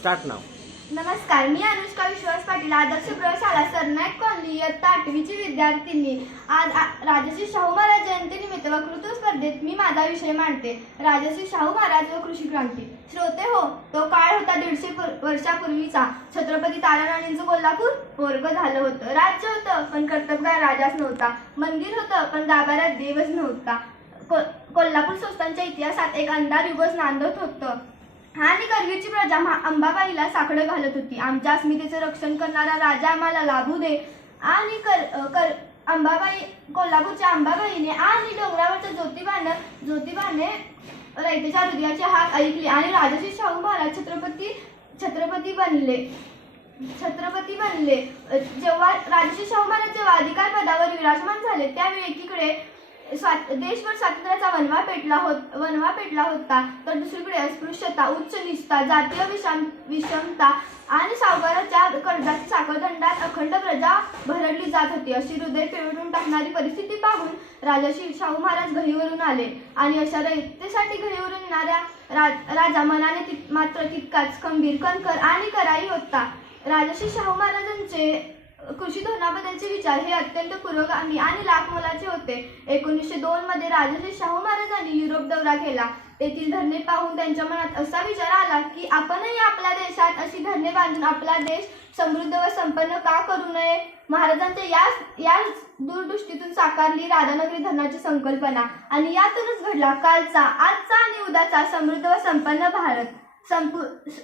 Start नाव नमस्कार मी अनुष्का विश्वास पाटील आदर्श प्रयोगशाळा Sarnaik colony इयत्ता आठवीची विद्यार्थिनी. आज राजश्री शाहू महाराज जयंतीनिमित्त वक्तृत्व स्पर्धेत मी माझा विषय मांडते. राजश्री शाहू महाराज व कृषी क्रांती. श्रोते हो तो काळ होता दीडशे वर्षापूर्वीचा. छत्रपती ताराराणींचं कोल्हापूर पोरग झालं होतं. राज्य होतं पण कर्तबगार राजाच नव्हता. मंदिर होतं पण गाभाऱ्यात देवच नव्हता. को- कोल्हापूर संस्थांच्या इतिहासात एक अंधार युगच नांदत होतं. आणि करवीची प्रजा मा- अंबाबाईला साकडं घालत होती. आमच्या अस्मितेचं रक्षण करणारा राजा आम्हाला लाभू दे. आणि कर कर अंबाबाई कोल्हापूरच्या अंबाबाईने आणि डोंगरावरच्या ज्योतिबानं ज्योतिबाने रयतेच्या हृदयाची हाक ऐकली आणि राजाजी शाहू महाराज छत्रपती छत्रपती बनले. छत्रपती बनले. जेव्हा राजश्री शाहू महाराज जेव्हा अधिकार पदावर विराजमान झाले त्यावेळी एकीकडे देशभर स्वातंत्र्याचा वनवा पेटला होत वनवा पेटला होता. तर दुसरीकडे अस्पृश्यता उच्च निष्ठा जातीय विषम विषमता आणि सावकाराच्या कर्जाच्या साखरदंडात अखंड प्रजा भरडली जात होती. अशी हृदय पिळवून टाकणारी परिस्थिती पाहून राजाशी शाहू महाराज घरीवरून आले. आणि अशा रयतेसाठी घरीवरून येणाऱ्या रा- राजा मनाने तित- मात्र तितकाच खंबीर कणकर आणि कराई होता. राजाशी शाहू महाराजांचे कृषी धोरणाबद्दलचे विचार हे अत्यंत पुरोगामी आणि लाखमोलाचे होते. एकोणीसशे दोन मध्ये राजश्री शाहू महाराजांनी युरोप दौरा केला. तेथील धरणे पाहून त्यांच्या मनात असा विचार आला की आपणही आपल्या देशात अशी धरणे बांधून आपला देश समृद्ध व संपन्न का करू नये? महाराजांच्या याच याच दूरदृष्टीतून साकारली राधानगरी धरणाची संकल्पना. आणि यातूनच घडला कालचा आजचा आणि उद्याचा समृद्ध व संपन्न भारत. संपू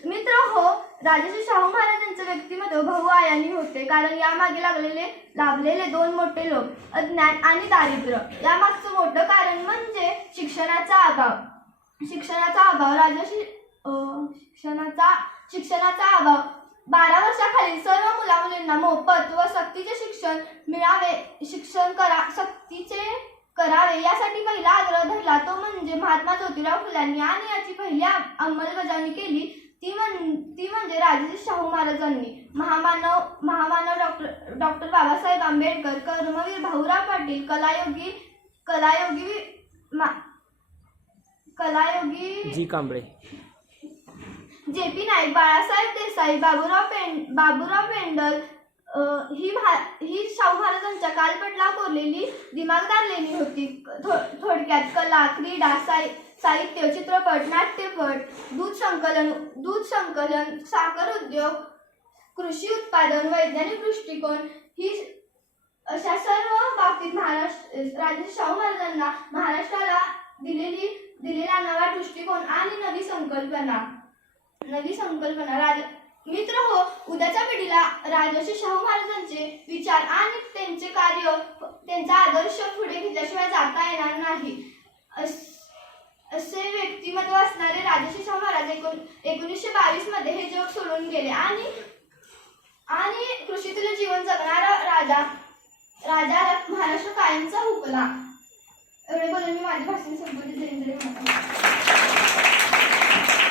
मित्र हो राजश्री शाहू महाराजांचे व्यक्तिमत्व बहुआयामी होते. कारण यामागे लागलेले लाभलेले दोन मोठे लोक अज्ञान आणि दारिद्र्य. यामागचं मोठं कारण म्हणजे शिक्षणाचा अभाव. शिक्षणाचा अभाव राजश्री शिक्षणाचा शिक्षणाचा अभाव. बारा वर्षाखालील सर्व मुला मुलींना मोफत व सक्तीचे शिक्षण मिळावे शिक्षण करा सक्तीचे करावे यासाठी पहिला आग्रह धरला तो म्हणजे महात्मा ज्योतिराव फुल्यांनी आणि याची पहिली अंम- अंमलबजावणी केली. ती म्हण ती म्हणजे राजश्री शाहू महाराजांनी. महामानव महामानव डॉक्टर डॉक्टर बाबासाहेब आंबेडकर कर्मवीर भाऊराव पाटील कलायोगी कलायोगी मा- Kalayogi G Kamble. J P Naik Balasaheb Desai Baburao पेंड बाबूराव पेंडल ही भा ही शाहू महाराजांच्या कालपटला कोरलेली दिमागदार लेणी होती. थो थोडक्यात कला क्रीडा साहि साहित्य चित्रपट नाट्यपट दूध संकलन दूध संकलन साखर उद्योग कृषी उत्पादन वैज्ञानिक दृष्टिकोन ही अशा सर्व बाबतीत महाराष्ट्र राजे शाहू महाराजांना महाराष्ट्राला दिलेली दिलेला नवा दृष्टिकोन आणि नवी संकल्पना. नवी संकल्पना राज मित्र हो उद्याच्या पिढीला राजर्षी शाहू महाराजांचे विचार आणि त्यांचे कार्य त्यांचा आदर्श पुढे घेतल्याशिवाय जाता येणार नाही. अस- असे व्यक्तिमत्व असणारे राजर्षी शाहू महाराज एकोण एकोणीसशे बावीसमध्ये हे जग सोडून गेले आणि आणि कृषीतील जीवन जगणारा राजा राजा महाराष्ट्र कायमचा हुकला. एवढे बोलून मी माझे भाषण संबंधित